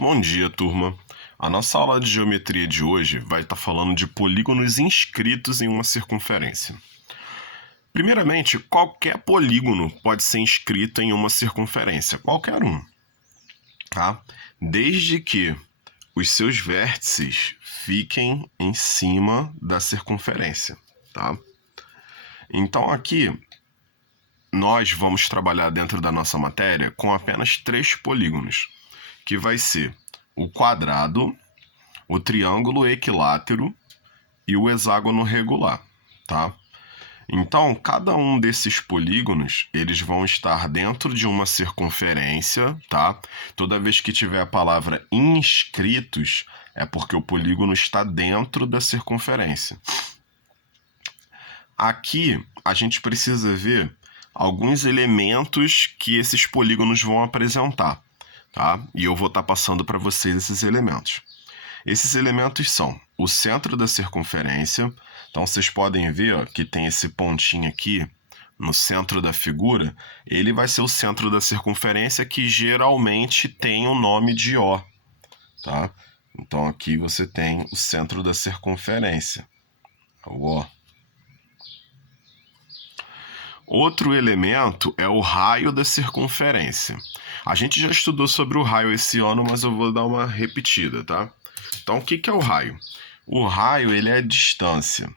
Bom dia, turma. A nossa aula de geometria de hoje vai estar falando de polígonos inscritos em uma circunferência. Primeiramente, qualquer polígono pode ser inscrito em uma circunferência, qualquer um, tá? Desde que os seus vértices fiquem em cima da circunferência, tá? Então aqui nós vamos trabalhar dentro da nossa matéria com apenas 3 polígonos, que vai ser o quadrado, o triângulo equilátero e o hexágono regular, tá? Então, cada um desses polígonos, eles vão estar dentro de uma circunferência, tá? Toda vez que tiver a palavra inscritos, é porque o polígono está dentro da circunferência. Aqui, a gente precisa ver alguns elementos que esses polígonos vão apresentar, tá? E eu vou estar passando para vocês esses elementos. Esses elementos são o centro da circunferência. Então, vocês podem ver ó, que tem esse pontinho aqui no centro da figura. Ele vai ser o centro da circunferência, que geralmente tem o nome de O, tá? Então, aqui você tem o centro da circunferência, o O. Outro elemento é o raio da circunferência. A gente já estudou sobre o raio esse ano, mas eu vou dar uma repetida, tá? Então, o que é o raio? O raio ele é a distância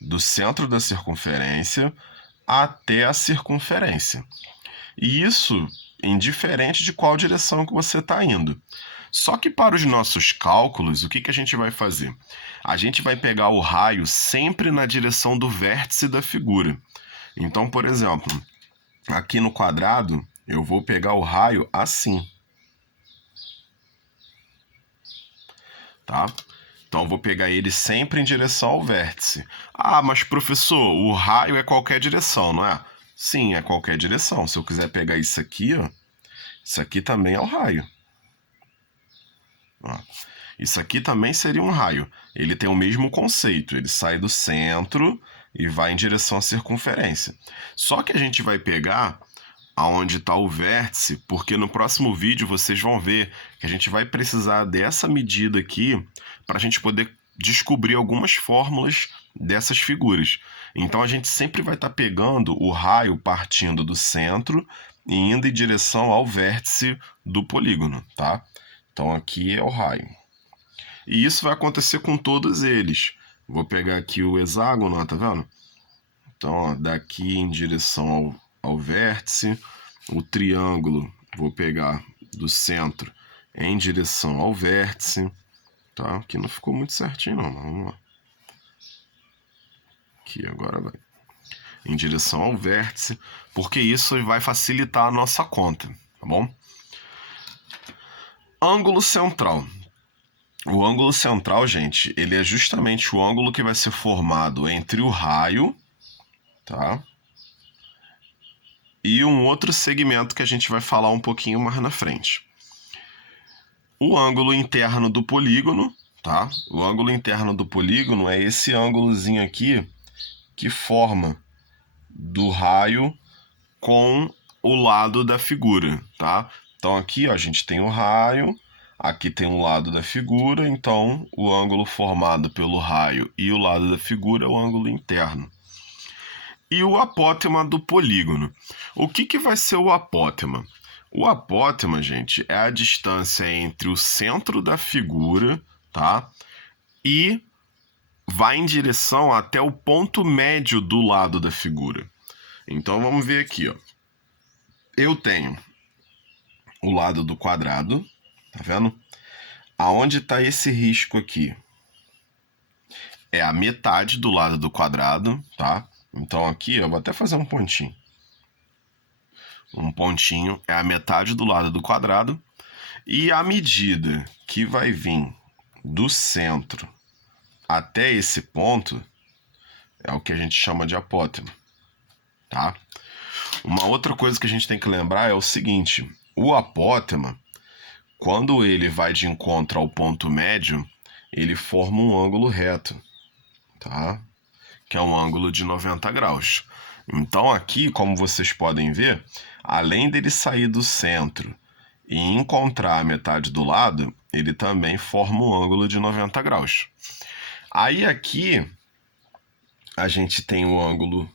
do centro da circunferência até a circunferência. E isso indiferente de qual direção que você está indo. Só que para os nossos cálculos, o que a gente vai fazer? A gente vai pegar o raio sempre na direção do vértice da figura. Então, por exemplo, aqui no quadrado, eu vou pegar o raio assim. Tá? Então, eu vou pegar ele sempre em direção ao vértice. Ah, mas professor, o raio é qualquer direção, não é? Sim, é qualquer direção. Se eu quiser pegar isso aqui, ó, isso aqui também é o raio. Ó, isso aqui também seria um raio. Ele tem o mesmo conceito. Ele sai do centro e vai em direção à circunferência. Só que a gente vai pegar aonde está o vértice, porque no próximo vídeo vocês vão ver que a gente vai precisar dessa medida aqui para a gente poder descobrir algumas fórmulas dessas figuras. Então a gente sempre vai estar pegando o raio partindo do centro e indo em direção ao vértice do polígono, tá? Então aqui é o raio. E isso vai acontecer com todos eles. Vou pegar aqui o hexágono, ó, tá vendo? Então, ó, daqui em direção ao vértice, o triângulo vou pegar do centro em direção ao vértice, tá? Aqui não ficou muito certinho não, mas vamos lá. Aqui agora vai. Em direção ao vértice, porque isso vai facilitar a nossa conta, tá bom? Ângulo central. O ângulo central, gente, ele é justamente o ângulo que vai ser formado entre o raio, tá? E um outro segmento que a gente vai falar um pouquinho mais na frente. O ângulo interno do polígono, tá? O ângulo interno do polígono é esse ângulozinho aqui que forma do raio com o lado da figura, tá? Então aqui ó, a gente tem o raio, aqui tem um lado da figura, então o ângulo formado pelo raio e o lado da figura é o ângulo interno. E o apótema do polígono. O que vai ser o apótema? O apótema, gente, é a distância entre o centro da figura, tá? E vai em direção até o ponto médio do lado da figura. Então vamos ver aqui, ó. Eu tenho o lado do quadrado, tá vendo? Aonde está esse risco aqui? É a metade do lado do quadrado, tá? Então aqui eu vou até fazer um pontinho. Um pontinho é a metade do lado do quadrado. E a medida que vai vir do centro até esse ponto é o que a gente chama de apótema, tá? Uma outra coisa que a gente tem que lembrar é o seguinte: o apótema, quando ele vai de encontro ao ponto médio, ele forma um ângulo reto, tá? Que é um ângulo de 90 graus. Então aqui, como vocês podem ver, além dele sair do centro e encontrar a metade do lado, ele também forma um ângulo de 90 graus. Aí aqui a gente tem o ângulo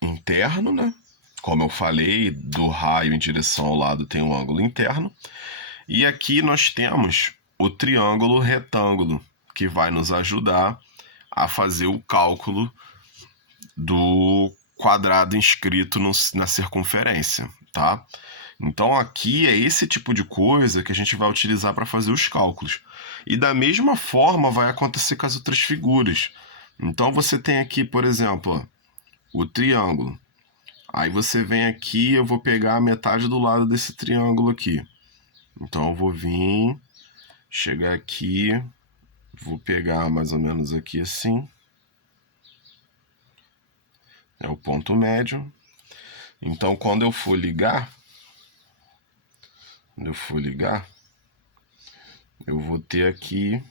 interno, né? Como eu falei, do raio em direção ao lado tem um ângulo interno. E aqui nós temos o triângulo retângulo, que vai nos ajudar a fazer o cálculo do quadrado inscrito na circunferência, tá? Então aqui é esse tipo de coisa que a gente vai utilizar para fazer os cálculos. E da mesma forma vai acontecer com as outras figuras. Então você tem aqui, por exemplo, ó, o triângulo. Aí você vem aqui, eu vou pegar a metade do lado desse triângulo aqui. Então eu vou vir, chegar aqui, vou pegar mais ou menos aqui assim. É o ponto médio. Então quando eu for ligar, eu vou ter aqui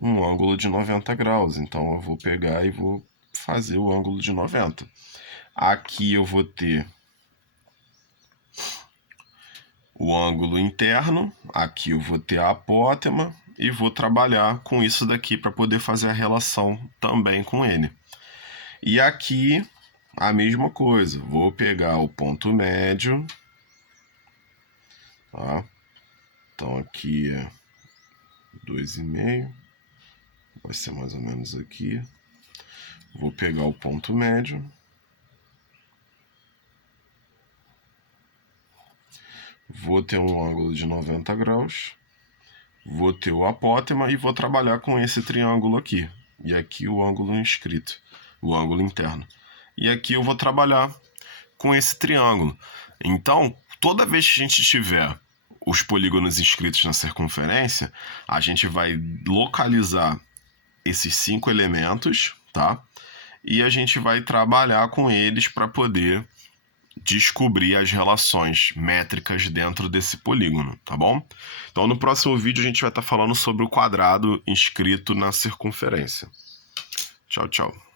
um ângulo de 90 graus. Então eu vou pegar e vou fazer o ângulo de 90. Aqui eu vou ter o ângulo interno, aqui eu vou ter a apótema e vou trabalhar com isso daqui para poder fazer a relação também com ele. E aqui a mesma coisa, vou pegar o ponto médio, tá? Então aqui é 2,5, vai ser mais ou menos aqui. Vou pegar o ponto médio. Vou ter um ângulo de 90 graus. Vou ter o apótema e vou trabalhar com esse triângulo aqui. E aqui o ângulo inscrito, o ângulo interno. E aqui eu vou trabalhar com esse triângulo. Então, toda vez que a gente tiver os polígonos inscritos na circunferência, a gente vai localizar esses 5 elementos, tá? E a gente vai trabalhar com eles para poder descobrir as relações métricas dentro desse polígono, tá bom? Então no próximo vídeo a gente vai estar falando sobre o quadrado inscrito na circunferência. Tchau, tchau.